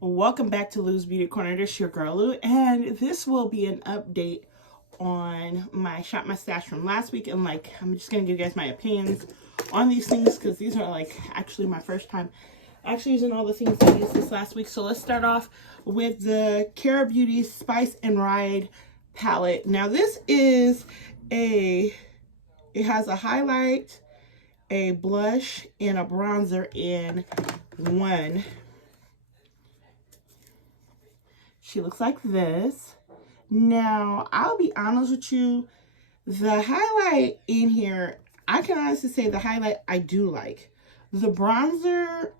Welcome back to Lou's Beauty Corner. This is your girl Lou, and this will be an update on my Shop My Stash from last week. And I'm just gonna give you guys my opinions on these things because these are actually my first time actually using all the things I used this last week. So let's start off with the Cara Beauty Spice and Ride palette. Now this is it has a highlight, a blush, and a bronzer in one. She looks like this. Now, I'll be honest with you, the highlight in here, I can honestly say the highlight I do like. The bronzer,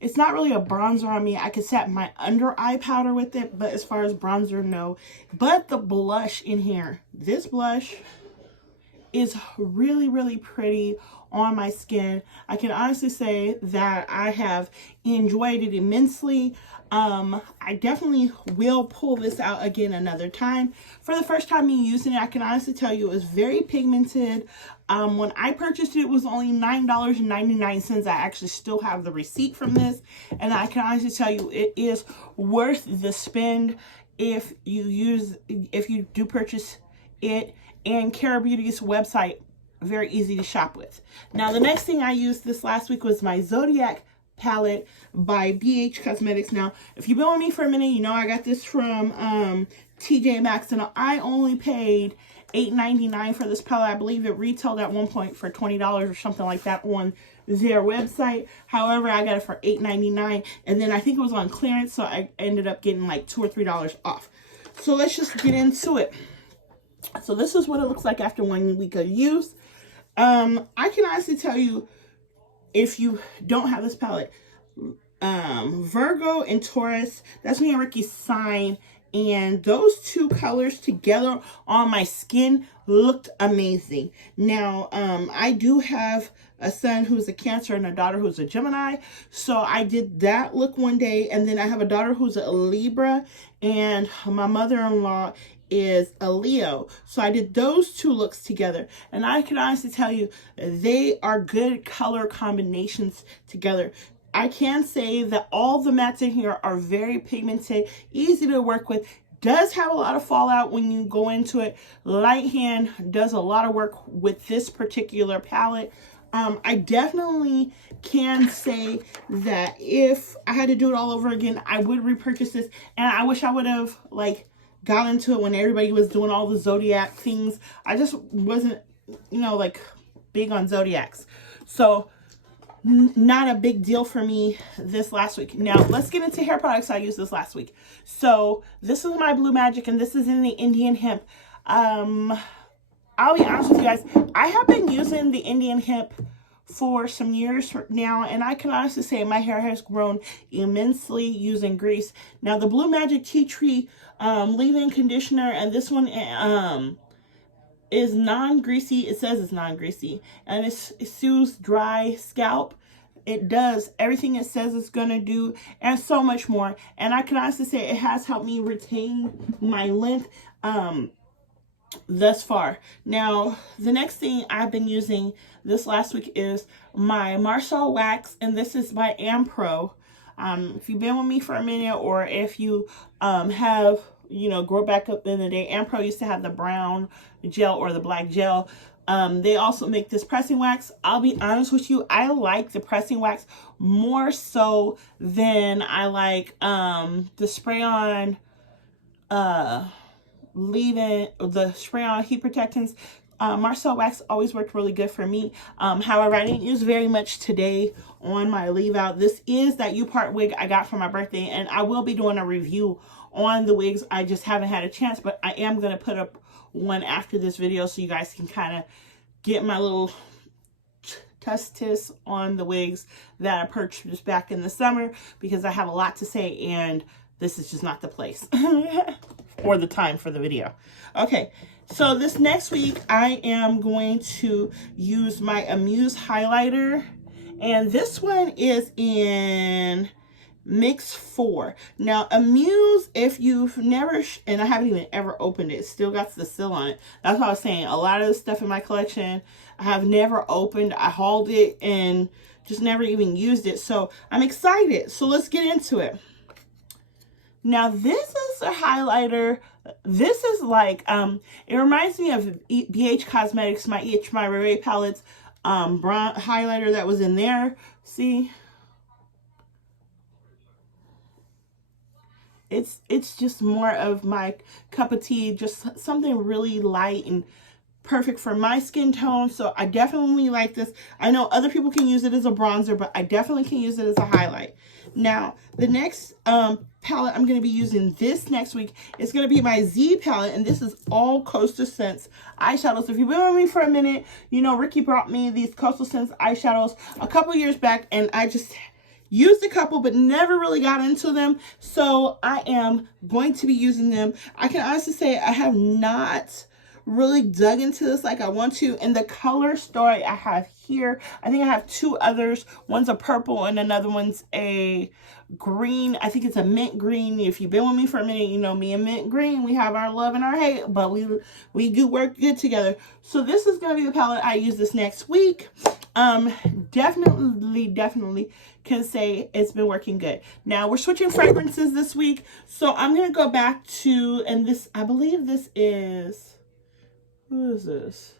it's not really a bronzer on me. I could set my under eye powder with it, but as far as bronzer, no. But the blush in here, this blush is really, really pretty on my skin. I can honestly say that I have enjoyed it immensely. I definitely will pull this out again another time. For the first time me using it, I can honestly tell you it was very pigmented. When I purchased it, it was only $9.99. I actually still have the receipt from this, and I can honestly tell you it is worth the spend if you do purchase it. And Cara Beauty's website, very easy to shop with. Now, the next thing I used this last week was my Zodiac palette by BH Cosmetics. Now, if you've been with me for a minute, you know I got this from TJ Maxx, and I only paid $8.99 for this palette. I believe it retailed at one point for $20 or something like that on their website. However, I got it for $8.99, and then I think it was on clearance, so I ended up getting like $2 or $3 off. So let's just get into it. So this is what it looks like after 1 week of use. I can honestly tell you, if you don't have this palette, Virgo and Taurus, that's me and Ricky's sign, and those two colors together on my skin looked amazing. Now, I do have a son who's a Cancer and a daughter who's a Gemini, so I did that look one day, and then I have a daughter who's a Libra, and my mother-in-law is a Leo. So I did those two looks together, and I can honestly tell you they are good color combinations together. I can say that all the mattes in here are very pigmented, easy to work with, does have a lot of fallout when you go into it. Light hand does a lot of work with this particular palette. I definitely can say that if I had to do it all over again, I would repurchase this, and I wish I would have got into it when everybody was doing all the Zodiac things. I just wasn't, big on Zodiacs. So not a big deal for me this last week. Now let's get into hair products I used this last week. So this is my Blue Magic, and this is in the Indian hemp. I'll be honest with you guys, I have been using the Indian hemp for some years now, and I can honestly say my hair has grown immensely using grease. Now the Blue Magic Tea Tree leave-in conditioner, and this one is non-greasy. It says it's non-greasy, and it soothes dry scalp. It does everything it says it's gonna do, and so much more. And I can honestly say it has helped me retain my length thus far. Now, the next thing I've been using this last week is my Marcel Wax, and this is by Ampro. If you've been with me for a minute, or if you have, grow back up in the day, Ampro used to have the brown gel or the black gel. They also make this pressing wax. I'll be honest with you, I like the pressing wax more so than I like the spray-on leave-in, the spray-on heat protectants. Marcel Wax always worked really good for me. However, I didn't use very much today on my leave out. This is that U-part wig I got for my birthday, and I will be doing a review on the wigs. I just haven't had a chance, but I am going to put up one after this video so you guys can kind of get my little tis on the wigs that I purchased back in the summer, because I have a lot to say, and this is just not the place or the time for the video. Okay, so this next week I am going to use my Amuse highlighter, and this one is in Mix 4. Now Amuse, if you've never, and I haven't even ever opened it, still got the seal on it. That's what I was saying. A lot of the stuff in my collection I have never opened. I hauled it and just never even used it. So I'm excited. So let's get into it. Now this is a highlighter. This is like, it reminds me of BH Cosmetics, my Ray palettes, bronze highlighter that was in there. See? It's just more of my cup of tea, just something really light and perfect for my skin tone. So I definitely like this. I know other people can use it as a bronzer, but I definitely can use it as a highlight. Now, the next palette I'm going to be using this next week is going to be my Z palette, and this is all Coastal Scents eyeshadows. If you've been with me for a minute, you know Ricky brought me these Coastal Scents eyeshadows a couple years back, and I just used a couple but never really got into them. So I am going to be using them. I can honestly say I have not really dug into this like I want to. And the color story I have here, I think I have two others. One's a purple and another one's a green. I think it's a mint green. If you've been with me for a minute, you know me and mint green, we have our love and our hate, but we do work good together. So this is going to be the palette I use this next week. Definitely can say it's been working good. Now we're switching fragrances this week, so I'm going to go back to, and this, I believe this is, who is this?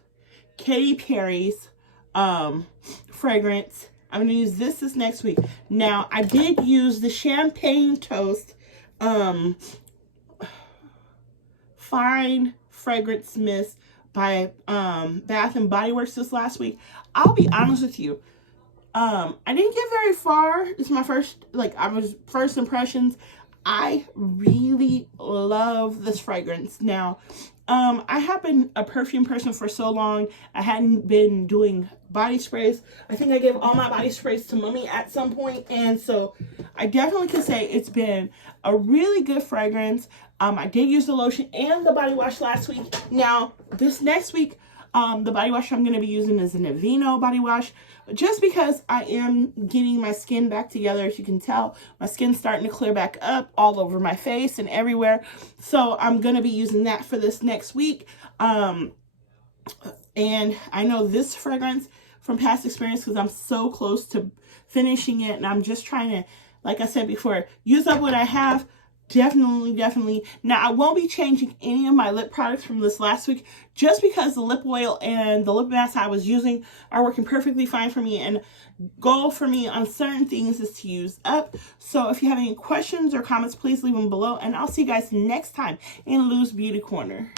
Katy Perry's fragrance. I'm going to use this next week. Now, I did use the Champagne Toast Fine Fragrance Mist by Bath and Body Works this last week. I'll be honest with you. I didn't get very far. It's my first impressions. I really love this fragrance. Now, I have been a perfume person for so long. I hadn't been doing body sprays. I think I gave all my body sprays to mommy at some point. And so I definitely can say it's been a really good fragrance. I did use the lotion and the body wash last week. Now, this next week, the body wash I'm going to be using is an Aveeno body wash, just because I am getting my skin back together. As you can tell, my skin's starting to clear back up all over my face and everywhere. So I'm going to be using that for this next week. And I know this fragrance from past experience, because I'm so close to finishing it, and I'm just trying to, like I said before, use up what I have. Definitely. Now, I won't be changing any of my lip products from this last week, just because the lip oil and the lip mask I was using are working perfectly fine for me, and goal for me on certain things is to use up. So if you have any questions or comments, please leave them below, and I'll see you guys next time in Lou's Beauty Corner.